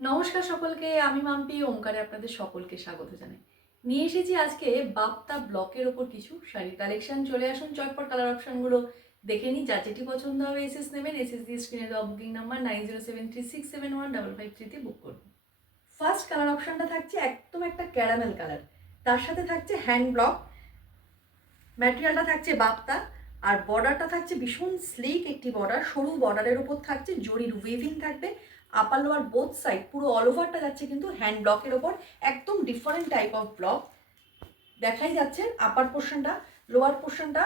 নমস্কার সকলকে, আমি মাম্পি ওমকারে আপনাদের সকলকে স্বাগত জানাই। নিয়ে এসেছি আজকে বাপ্তা ব্লকের ওপর কিছু শাড়ি কালেকশন। চলে আসুন, চটপট কালার অপশনগুলো দেখে নিই। যার যেটি পছন্দ হবে এসএস নেবেন, এসএস দিয়ে স্ক্রিনে দেওয়া বুকিং নাম্বার 9073671555 তে বুক করুন। ফার্স্ট কালার অপশনটা থাকছে একদম একটা ক্যারামেল কালার, তার সাথে থাকছে হ্যান্ড ব্লক, ম্যাটেরিয়ালটা থাকছে বাপ্তা, আর বর্ডারটা থাকছে ভীষণ স্লিক একটি বর্ডার। সরু বর্ডারের উপর থাকছে জরির উইভিং থাকবে। আপার লোয়ার বোথ সাইড পুরো অল ওভারটা যাচ্ছে কিন্তু হ্যান্ড ব্লকের ওপর, একদম ডিফারেন্ট টাইপ অফ ব্লক দেখাই যাচ্ছে। আপার পোর্শনটা, লোয়ার পোর্শনটা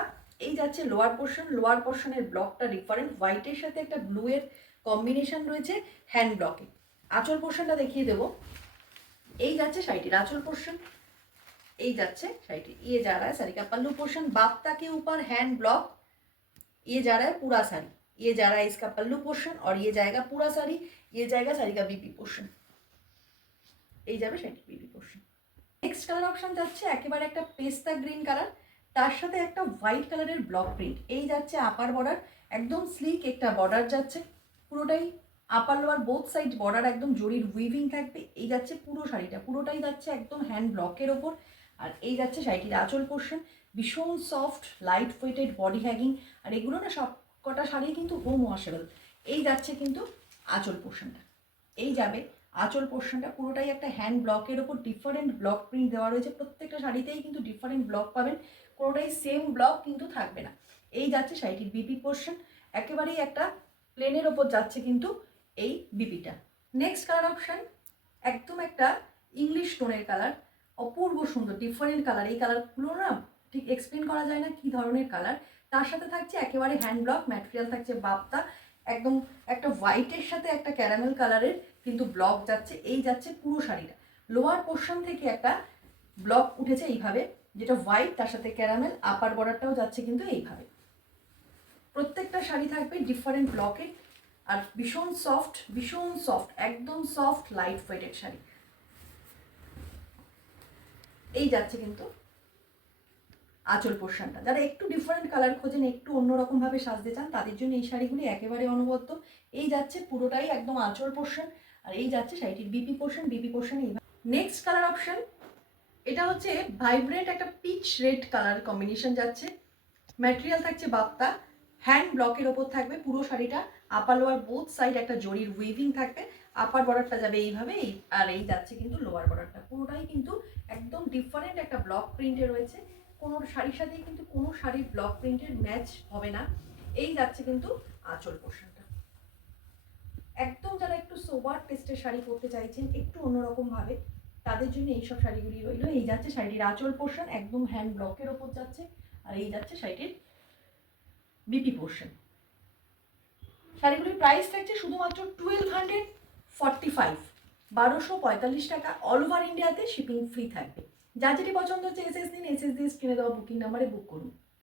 এই যাচ্ছে লোয়ার পোর্শন। লোয়ার পোর্শনের ব্লকটা ডিফারেন্ট, হোয়াইটের সাথে একটা ব্লু এর কম্বিনেশন রয়েছে হ্যান্ড ব্লকে। আঁচল পোর্শনটা দেখিয়ে দেবো। এই যাচ্ছে শাড়িটির আঁচল পোর্শন, এই যাচ্ছে शाइटी। ये जा रहा है साड़ी का पल्लू पोर्शन, बाप्ता के ऊपर हैंड ब्लॉक। ये जा रहा है पूरा साड़ी, ये जा रहा है इसका पल्लू पोर्शन, और ये जाएगा पूरा साड़ी, ये जाएगा साड़ी का बीपी पोर्शन। এই যাবে শাড়ির BP portion. Next colour option যাচ্ছে একেবারে একটা পেস্তা গ্রিন কালার, তার সাথে একটা হোয়াইট কালারের ব্লক প্রিন্ট। এই যাচ্ছে আপার বর্ডার, একদম স্লিক একটা বর্ডার যাচ্ছে পুরোটাই। Upper lower both side border একদম জরির উইভিং থাকবে। এই যাচ্ছে পুরো শাড়িটা, পুরোটাই যাচ্ছে একদম হ্যান্ড ব্লকের ওপর। আর এই যাচ্ছে শাড়িটির আঁচল পোর্শন, ভীষণ সফট লাইট ওয়েটেড বডি হ্যাগিং। আর এগুলো না সব কটা শাড়ি কিন্তু হোম ওয়াশেবল। এই যাচ্ছে কিন্তু আঁচল পোর্শনটা, এই যাবে আঁচল পোর্শনটা পুরোটাই একটা হ্যান্ড ব্লকের ওপর ডিফারেন্ট ব্লক প্রিন্ট দেওয়া রয়েছে। প্রত্যেকটা শাড়িতেই কিন্তু ডিফারেন্ট ব্লক পাবেন, কোনোটাই সেম ব্লক কিন্তু থাকবে না। এই যাচ্ছে শাড়িটির বিপি পোর্শন, একেবারেই একটা প্লেনের ওপর যাচ্ছে কিন্তু এই বিপিটা। নেক্সট কালার অপশান একদম একটা ইংলিশ টোনের কালার, অপূর্ব সুন্দর ডিফারেন্ট কালার। এই কালারগুলো না ঠিক এক্সপ্লেন করা যায় না কী ধরনের কালার। তার সাথে থাকছে একেবারে হ্যান্ড ব্লক, ম্যাটেরিয়াল থাকছে বাপ্তা, একদম একটা হোয়াইটের সাথে একটা ক্যারামেল কালারের কিন্তু ব্লক যাচ্ছে। এই যাচ্ছে পুরো শাড়িটা, লোয়ার পোর্শন থেকে একটা ব্লক উঠেছে এইভাবে, যেটা হোয়াইট তার সাথে ক্যারামেল। আপার বর্ডারটাও যাচ্ছে কিন্তু এইভাবে। প্রত্যেকটা শাড়ি থাকবে ডিফারেন্ট ব্লকে, আর ভীষণ সফট একদম সফট লাইট ওয়েটেড শাড়ি। এই যাচ্ছে কিন্তু আঁচল পোর্শনটা। যারা একটু ডিফারেন্ট কালার খোঁজেন, একটু অন্যরকমভাবে সাজতে চান, তাদের জন্য এই শাড়িগুলি একেবারে অনবদ্য। এই যাচ্ছে পুরোটাই একদম আঁচল পোর্শন, আর এই যাচ্ছে শাড়িটির বিপি পোর্শন। বিপি পোর্শন এই নেক্সট কালার অপশন, এটা হচ্ছে ভাইব্রেন্ট একটা পিচ রেড কালার কম্বিনেশন যাচ্ছে। ম্যাটেরিয়াল থাকছে বাপ্তা, হ্যান্ড ব্লকের ওপর থাকবে পুরো শাড়িটা। আপার লোয়ার বোথ সাইড একটা জরির উইভিং থাকবে। আপার বর্ডারটা যাবে এইভাবে, আর এই যাচ্ছে কিন্তু লোয়ার বর্ডারটা, পুরোটাই কিন্তু একদম ডিফারেন্ট একটা ব্লক প্রিন্টে রয়েছে। কোনো শাড়ির সাথেই কিন্তু কোনো শাড়ির ব্লক প্রিন্টের ম্যাচ হবে না। এই যাচ্ছে কিন্তু আঁচল পোর্শনটা। একদম যারা একটু সোবার টেস্টের শাড়ি পরতে চাইছেন একটু অন্যরকম ভাবে, তাদের জন্য এইসব শাড়িগুলি রইল। এই যাচ্ছে শাড়িটির আঁচল পোর্শন, একদম হ্যান্ড ব্লকের ওপর যাচ্ছে, আর এই যাচ্ছে শাড়িটির বিপি পোর্শন। শাড়িগুলির প্রাইস থাকছে শুধুমাত্র 1245, 1245 টাকা। অল ওভার ইন্ডিয়াতে শিপিং ফ্রি থাকবে। যার যেটি পছন্দ হচ্ছে এসএস দিন, এসএস দিয়ে স্ক্রিনে দেওয়া বুকিং নাম্বারে বুক করুন।